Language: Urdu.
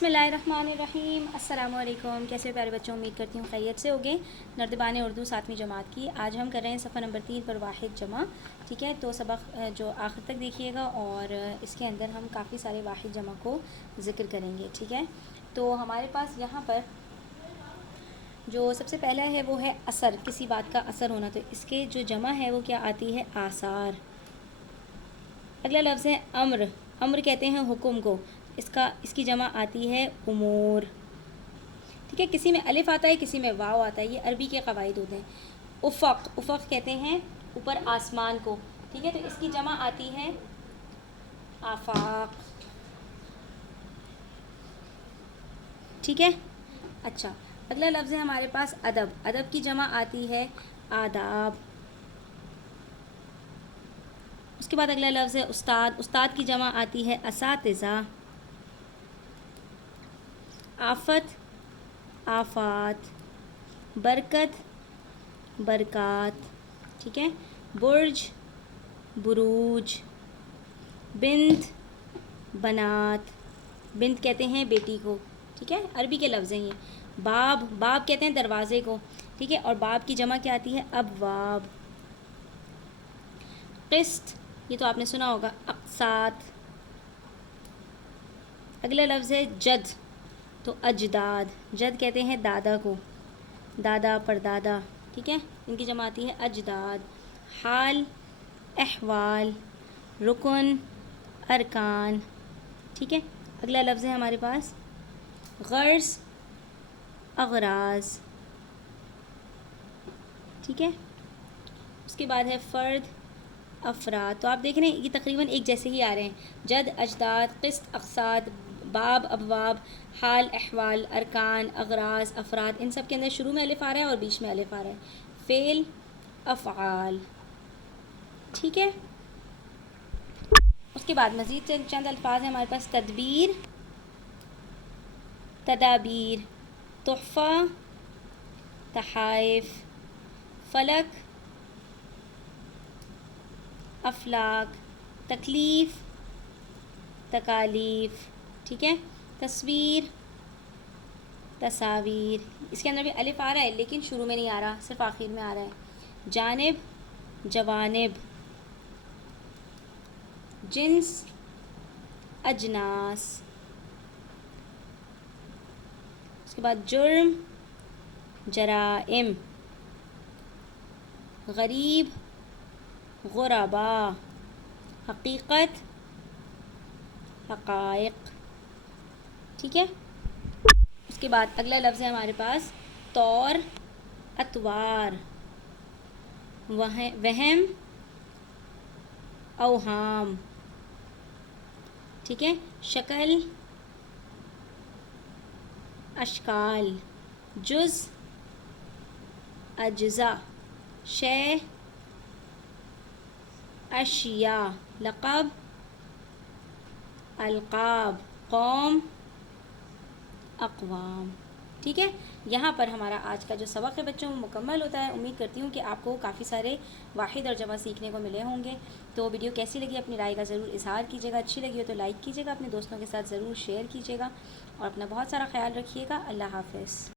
بسم اللہ الرحمن الرحیم۔ السلام علیکم، کیسے پیارے بچوں، امید کرتی ہوں خیریت سے ہوگے۔ نردبان اردو 7ویں جماعت کی آج ہم کر رہے ہیں صفحہ نمبر 3 پر واحد جمع، ٹھیک ہے۔ تو سبق جو آخر تک دیکھیے گا اور اس کے اندر ہم کافی سارے واحد جمع کو ذکر کریں گے، ٹھیک ہے۔ تو ہمارے پاس یہاں پر جو سب سے پہلا ہے وہ ہے اثر، کسی بات کا اثر ہونا، تو اس کے جو جمع ہے وہ کیا آتی ہے؟ آثار۔ اگلا لفظ ہے امر، امر کہتے ہیں حکم کو، اس کی جمع آتی ہے امور، ٹھیک ہے۔ کسی میں الف آتا ہے، کسی میں واو آتا ہے، یہ عربی کے قواعد ہوتے ہیں۔ افق، افق کہتے ہیں اوپر آسمان کو، ٹھیک ہے، تو اس کی جمع آتی ہے آفاق، ٹھیک ہے۔ اچھا، اگلا لفظ ہے ہمارے پاس ادب، ادب کی جمع آتی ہے آداب۔ اس کے بعد اگلا لفظ ہے استاد، استاد کی جمع آتی ہے اساتذہ۔ آفت، آفات۔ برکت، برکات، ٹھیک ہے۔ برج، بروج۔ بنت، بنات، بنت کہتے ہیں بیٹی کو، ٹھیک ہے، عربی کے لفظ ہیں یہ۔ باب، باب کہتے ہیں دروازے کو، ٹھیک ہے، اور باب کی جمع کیا آتی ہے؟ ابواب۔ قسط، یہ تو آپ نے سنا ہوگا، اقساط۔ اگلا لفظ ہے جد، تو اجداد، جد کہتے ہیں دادا کو، دادا پردادا، ٹھیک ہے، ان کی جمع آتی ہے اجداد۔ حال، احوال۔ رکن، ارکان، ٹھیک ہے۔ اگلا لفظ ہے ہمارے پاس غرض، اغراض، ٹھیک ہے۔ اس کے بعد ہے فرد، افراد۔ تو آپ دیکھ رہے ہیں یہ تقریباً ایک جیسے ہی آ رہے ہیں، جد، اجداد، قسط، اقساط، باب، ابواب، حال، احوال، ارکان، اغراض، افراد، ان سب کے اندر شروع میں الف آ رہا ہے اور بیچ میں الف آ رہا ہے۔ فعل، افعال، ٹھیک ہے۔ اس کے بعد مزید چند الفاظ ہیں ہمارے پاس، تدبیر، تدابیر۔ تحفہ، تحائف۔ فلک، افلاک۔ تکلیف، تکالیف، ٹھیک ہے۔ تصویر، تصاویر، اس کے اندر بھی الف آ رہا ہے لیکن شروع میں نہیں آ رہا، صرف آخر میں آ رہا ہے۔ جانب، جوانب۔ جنس، اجناس۔ اس کے بعد جرم، جرائم۔ غریب، غرباء۔ حقیقت، حقائق، ٹھیک ہے۔ اس کے بعد اگلا لفظ ہے ہمارے پاس طور، اطوار۔ وہم، اوہام، ٹھیک ہے۔ شکل، اشکال۔ جز، اجزاء۔ شے، اشیاء۔ لقب، القاب۔ قوم، اقوام، ٹھیک ہے۔ یہاں پر ہمارا آج کا جو سبق ہے بچوں مکمل ہوتا ہے۔ امید کرتی ہوں کہ آپ کو کافی سارے واحد اور جمع سیکھنے کو ملے ہوں گے۔ تو ویڈیو کیسی لگی اپنی رائے کا ضرور اظہار کیجیے گا، اچھی لگی ہو تو لائک کیجیے گا، اپنے دوستوں کے ساتھ ضرور شیئر کیجیے گا اور اپنا بہت سارا خیال رکھیے گا۔ اللہ حافظ۔